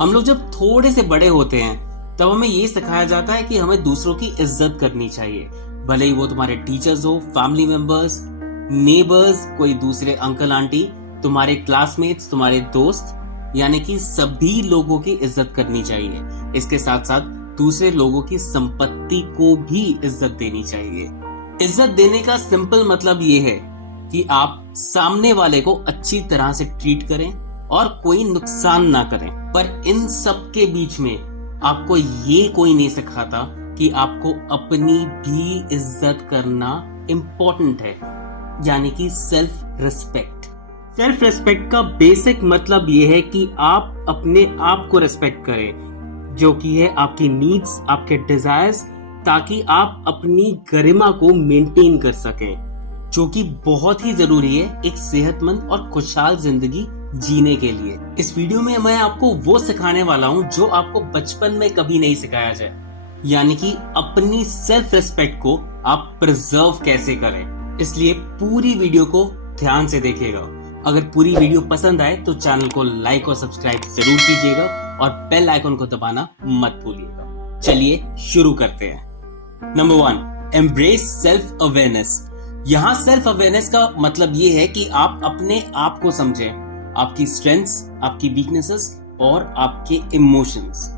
हम लोग जब थोड़े से बड़े होते हैं तब हमें ये सिखाया जाता है कि हमें दूसरों की इज्जत करनी चाहिए, भले ही वो तुम्हारे टीचर्स हो, फैमिली मेंबर्स, नेबर्स, कोई दूसरे अंकल आंटी, तुम्हारे क्लासमेट्स, तुम्हारे दोस्त, यानी कि सभी लोगों की इज्जत करनी चाहिए। इसके साथ साथ दूसरे लोगों की संपत्ति को भी इज्जत देनी चाहिए। इज्जत देने का सिंपल मतलब ये है कि आप सामने वाले को अच्छी तरह से ट्रीट करें और कोई नुकसान ना करें। पर इन सब के बीच में आपको ये कोई नहीं सिखाता कि आपको अपनी भी इज्जत करना इम्पोर्टेंट है, यानी कि सेल्फ रिस्पेक्ट। सेल्फ रिस्पेक्ट का बेसिक मतलब ये है कि आप अपने आप को रिस्पेक्ट करें, जो कि है आपकी नीड्स, आपके डिजायर्स, ताकि आप अपनी गरिमा को मेंटेन कर सकें, जो कि बहुत ही जरूरी है एक सेहतमंद और खुशहाल जिंदगी जीने के लिए। इस वीडियो में मैं आपको वो सिखाने वाला हूँ जो आपको बचपन में कभी नहीं सिखाया जाए, यानी कि अपनी सेल्फ रिस्पेक्ट को आप प्रिजर्व कैसे करें। इसलिए पूरी वीडियो को ध्यान से देखिएगा। अगर पूरी वीडियो पसंद आए तो चैनल को लाइक और सब्सक्राइब जरूर कीजिएगा और बेल आइकन को दबाना मत भूलिएगा। चलिए शुरू करते हैं। Number 1, embrace self awareness. यहाँ सेल्फ अवेयरनेस का मतलब ये है कि आप अपने आप को समझें, आपकी स्ट्रेंथ्स, आपकी वीकनेसेस और आपके इमोशंस।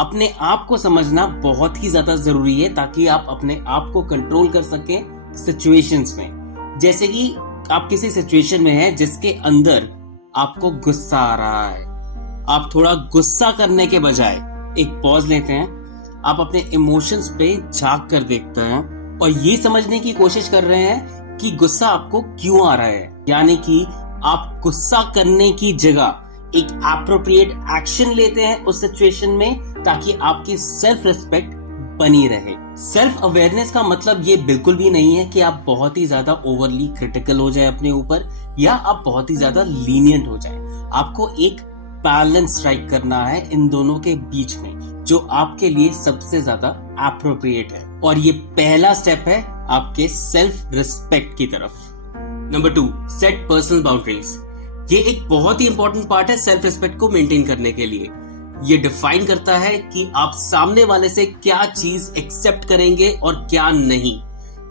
अपने आप को समझना बहुत ही ज्यादा जरूरी है ताकि आप अपने आप को कंट्रोल कर सकें सिचुएशंस में। जैसे कि आप किसी सिचुएशन में हैं जिसके अंदर आपको गुस्सा आ रहा है, आप थोड़ा गुस्सा करने के बजाय एक पॉज लेते हैं, आप अपने इमोशंस पे झांक कर देखते हैं और ये समझने की कोशिश कर रहे हैं कि गुस्सा आपको क्यों आ रहा है। यानी कि आप गुस्सा करने की जगह एक एप्रोप्रिएट एक्शन लेते हैं उस सिचुएशन में, ताकि आपकी सेल्फ रिस्पेक्ट बनी रहे। सेल्फ अवेयरनेस का मतलब ये बिल्कुल भी नहीं है कि आप बहुत ही ज्यादा ओवरली क्रिटिकल हो जाए अपने ऊपर, या आप बहुत ही ज्यादा लीनियंट हो जाए। आपको एक बैलेंस स्ट्राइक करना है इन दोनों के बीच में, जो आपके लिए सबसे ज्यादा एप्रोप्रिएट है। और ये पहला स्टेप है आपके सेल्फ रिस्पेक्ट की तरफ। Number 2, set personal boundaries. ये एक बहुत ही इंपॉर्टेंट पार्ट है सेल्फ रिस्पेक्ट को मेंटेन करने के लिए। ये डिफाइन करता है कि आप सामने वाले से क्या चीज एक्सेप्ट करेंगे और क्या नहीं।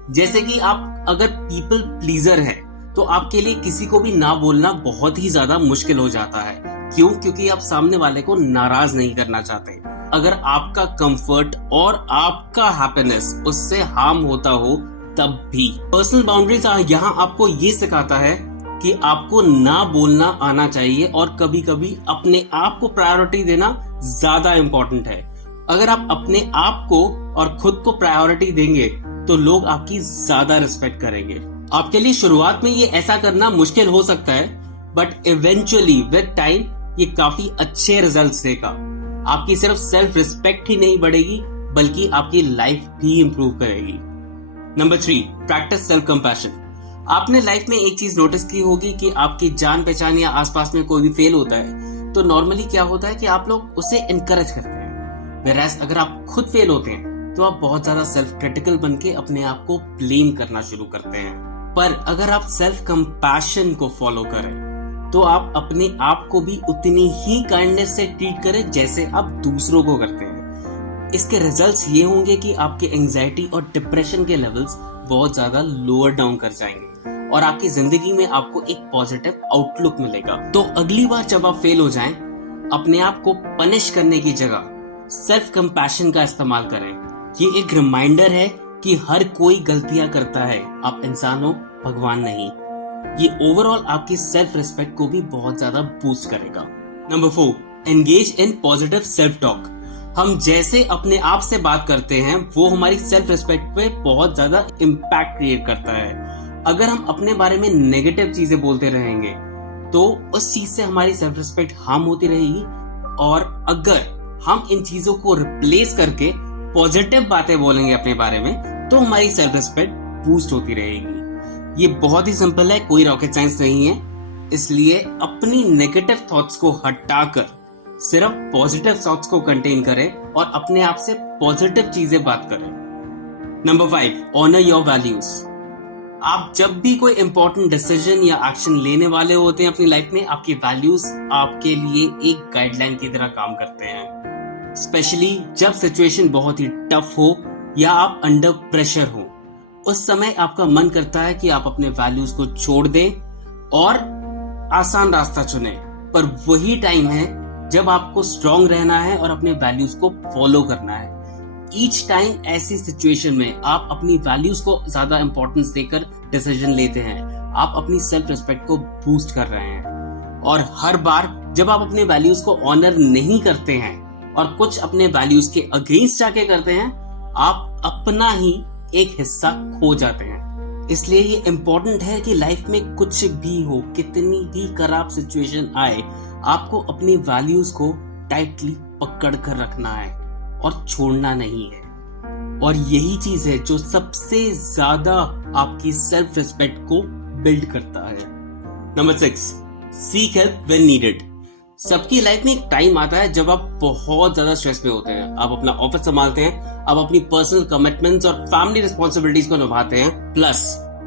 जैसे कि आप अगर पीपल प्लीजर हैं तो आपके लिए किसी को भी ना बोलना बहुत ही ज्यादा मुश्किल हो जाता है। क्यों? क्योंकि आप सामने वाले को नाराज नहीं करना चाहते। अगर आपका कंफर्ट और आपका हैप्पीनेस उससे हार्म होता हो तब भी। पर्सनल बाउंड्रीज यहाँ आपको ये सिखाता है कि आपको ना बोलना आना चाहिए और कभी कभी अपने आप को प्रायोरिटी देना ज्यादा इंपॉर्टेंट है। अगर आप अपने आप को और खुद को प्रायोरिटी देंगे तो लोग आपकी ज्यादा रिस्पेक्ट करेंगे। आपके लिए शुरुआत में ये ऐसा करना मुश्किल हो सकता है, बट इवेंचुअली विद टाइम ये काफी अच्छे रिजल्ट्स देगा। आपकी सिर्फ सेल्फ रिस्पेक्ट ही नहीं बढ़ेगी बल्कि आपकी लाइफ भी इंप्रूव करेगी। Number 3, practice self compassion. आपने लाइफ में एक चीज नोटिस की होगी कि आपकी जान पहचान या आसपास में कोई भी फेल होता है तो नॉर्मली क्या होता है कि आप लोग उसे इनकरेज करते हैं। वेराज अगर आप खुद फेल होते हैं तो आप बहुत ज्यादा सेल्फ क्रिटिकल बन के अपने आप को ब्लेम करना शुरू करते हैं। पर अगर आप सेल्फ कंपैशन को फॉलो करें तो आप अपने आप को भी उतनी ही काइंडनेस से ट्रीट करें जैसे आप दूसरों को करते हैं। इसके रिजल्ट्स ये होंगे कि आपके एंजाइटी और डिप्रेशन के लेवल्स बहुत ज्यादा लोअर डाउन कर जाएंगे और आपकी जिंदगी में आपको एक पॉजिटिव आउटलुक मिलेगा। तो अगली बार जब आप फेल हो जाएं, अपने आप को पनिश करने की जगह सेल्फ कंपैशन का इस्तेमाल करें। ये एक रिमाइंडर है कि हर कोई गलतियां करता है, आप इंसान हो, भगवान नहीं। ये ओवरऑल आपकी सेल्फ रिस्पेक्ट को भी बहुत ज्यादा बूस्ट करेगा। Number 4, engage in positive self talk. हम जैसे अपने आप से बात करते हैं वो हमारी सेल्फ रिस्पेक्ट पे बहुत ज्यादा इम्पैक्ट क्रिएट करता है। अगर हम अपने बारे में नेगेटिव चीजें बोलते रहेंगे तो उस चीज से हमारी सेल्फ रिस्पेक्ट हार्म होती रहेगी, और अगर हम इन चीजों को रिप्लेस करके पॉजिटिव बातें बोलेंगे अपने बारे में तो हमारी सेल्फ रिस्पेक्ट बूस्ट होती रहेगी। ये बहुत ही सिंपल है, कोई रॉकेट साइंस नहीं है। इसलिए अपनी नेगेटिव थॉट्स को हटाकर सिर्फ पॉजिटिव थॉट्स को कंटेन करें और अपने आप से पॉजिटिव चीजें बात करें। Number 5, honour your values. आप जब भी कोई इंपॉर्टेंट डिसीजन या एक्शन लेने वाले होते हैं अपनी लाइफ में, आपकी वैल्यूज आपके लिए एक गाइडलाइन की तरह काम करते हैं। स्पेशली जब सिचुएशन बहुत ही टफ हो या आप अंडर प्रेशर हो, उस समय आपका मन करता है कि आप अपने वैल्यूज को छोड़ दें और आसान रास्ता चुनें। पर वही टाइम है जब आपको स्ट्रांग रहना है और अपने वैल्यूज को फॉलो करना है। ईच टाइम ऐसी सिचुएशन में आप अपनी वैल्यूज को ज्यादा इंपॉर्टेंस देकर डिसीजन लेते हैं। आप अपनी सेल्फ रिस्पेक्ट को बूस्ट कर रहे हैं। और हर बार जब आप अपने वैल्यूज को ऑनर नहीं करते हैं और कुछ अपने वैल्यूज के अगेंस्ट जाके करते हैं, आप अपना ही एक हिस्सा खो जाते हैं। इसलिए ये इम्पोर्टेंट है कि लाइफ में कुछ भी हो, कितनी भी खराब सिचुएशन आए, आपको अपनी वैल्यूज को टाइटली पकड़ कर रखना है और छोड़ना नहीं है। और यही चीज है जो सबसे ज्यादा आपकी सेल्फ रिस्पेक्ट को बिल्ड करता है। Number 6, seek help when needed. सबकी लाइफ में एक टाइम आता है जब आप बहुत ज्यादा स्ट्रेस में होते हैं। आप अपना ऑफिस संभालते हैं, आप अपनी पर्सनल कमिटमेंट्स और फैमिली रिस्पॉन्सिबिलिटीज को निभाते हैं, प्लस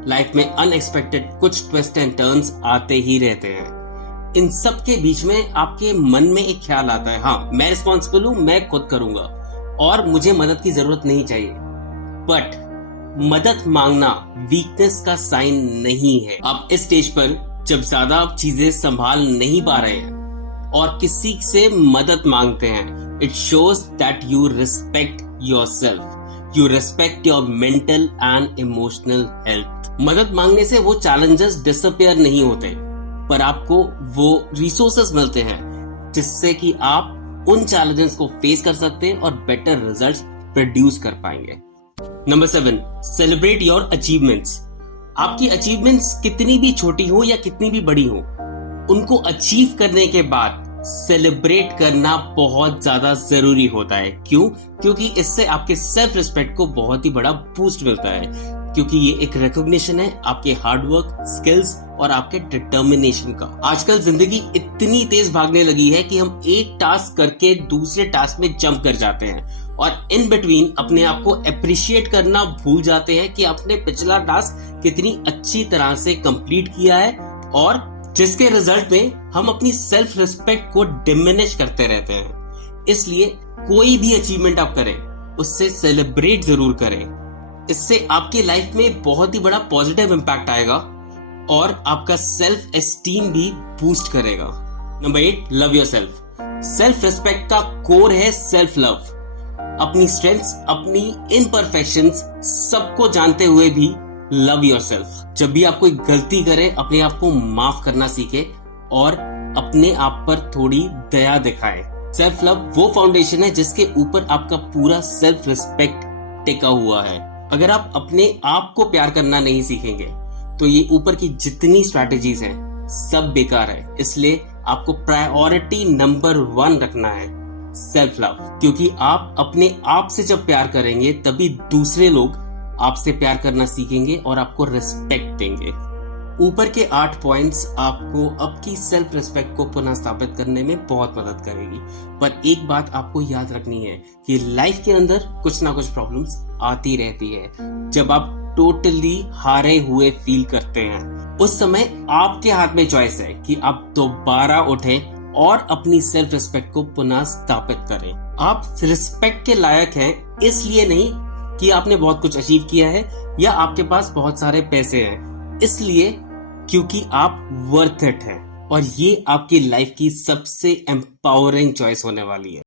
लाइफ में अनएक्सपेक्टेड कुछ ट्विस्ट एंड टर्न्स आते ही रहते हैं। इन सब के बीच में आपके मन में एक ख्याल आता है, हाँ मैं रिस्पॉन्सिबल हूं, मैं खुद करूंगा और मुझे मदद की जरूरत नहीं चाहिए। बट मदद मांगना वीकनेस का साइन नहीं है। आप इस स्टेज पर जब ज्यादा आप चीजें संभाल नहीं पा रहे हैं और किसी से मदद मांगते हैं, it shows that you respect yourself, you respect your mental and emotional health. मदद मांगने से वो चैलेंजेस डिसअपियर नहीं होते, पर आपको वो रिसोर्सेस मिलते हैं जिससे कि आप उन चैलेंजेस को फेस कर सकते हैं और बेटर रिजल्ट्स प्रोड्यूस कर पाएंगे। Number 7, celebrate your achievements. आपकी अचीवमेंट्स कितनी भी छोटी हो या कितनी भी बड़ी हो, उनको अचीव करने के बाद सेलिब्रेट करना बहुत ज्यादा जरूरी होता है। क्यों? क्योंकि इससे आपके सेल्फ रिस्पेक्ट को बहुत ही बड़ा बूस्ट मिलता है, क्योंकि ये एक रिकॉग्निशन है आपके हार्डवर्क, स्किल्स और आपके डिटर्मिनेशन का। आजकल जिंदगी इतनी तेज भागने लगी है कि हम एक टास्क करके दूसरे टास्क में जंप कर जाते हैं और इन बिटवीन अपने आप को अप्रिशिएट करना भूल जाते हैं कि आपने पिछला टास्क कितनी अच्छी तरह से कंप्लीट किया है, और जिसके रिजल्ट में हम अपनी सेल्फ रिस्पेक्ट को डिमिनिश करते रहते हैं। इसलिए कोई भी अचीवमेंट आप करें, उससे सेलिब्रेट जरूर करें। इससे आपकी लाइफ में बहुत ही बड़ा पॉजिटिव इम्पैक्ट आएगा और आपका सेल्फ एस्टीम भी बूस्ट करेगा। Number 8, love yourself. Self respect का कोर है सेल्फ लव। अपनी स्ट्रेंथ्स, अपनी इम्परफेक्शंस सबको जानते हुए भी लव योरसेल्फ। जब भी आप कोई गलती करें, अपने आप को माफ करना सीखे और अपने आप पर थोड़ी दया दिखाए। सेल्फ लव वो फाउंडेशन है जिसके ऊपर आपका पूरा सेल्फ रिस्पेक्ट टिका हुआ है। अगर आप अपने आप को प्यार करना नहीं सीखेंगे तो ये ऊपर की जितनी स्ट्रैटेजीज हैं सब बेकार है। इसलिए आपको प्रायोरिटी नंबर 1 रखना है सेल्फ लव, क्योंकि आप अपने आप से जब प्यार करेंगे तभी दूसरे लोग आपसे प्यार करना सीखेंगे और आपको रिस्पेक्ट देंगे। ऊपर के 8 पॉइंट्स आपको आपकी सेल्फ रिस्पेक्ट को पुनः स्थापित करने में बहुत मदद करेगी। पर एक बात आपको याद रखनी है कि लाइफ के अंदर कुछ ना कुछ प्रॉब्लम्स आती रहती है। जब आप टोटली हारे हुए फील करते हैं, उस समय आपके हाथ में चॉइस है कि आप दोबारा उठें और अपनी सेल्फ रिस्पेक्ट को पुनः स्थापित करें। आप रिस्पेक्ट के लायक हैं इसलिए नहीं कि आपने बहुत कुछ अचीव किया है या आपके पास बहुत सारे पैसे हैं, इसलिए क्योंकि आप वर्थ इट हैं। और ये आपकी लाइफ की सबसे एम्पावरिंग चॉइस होने वाली है।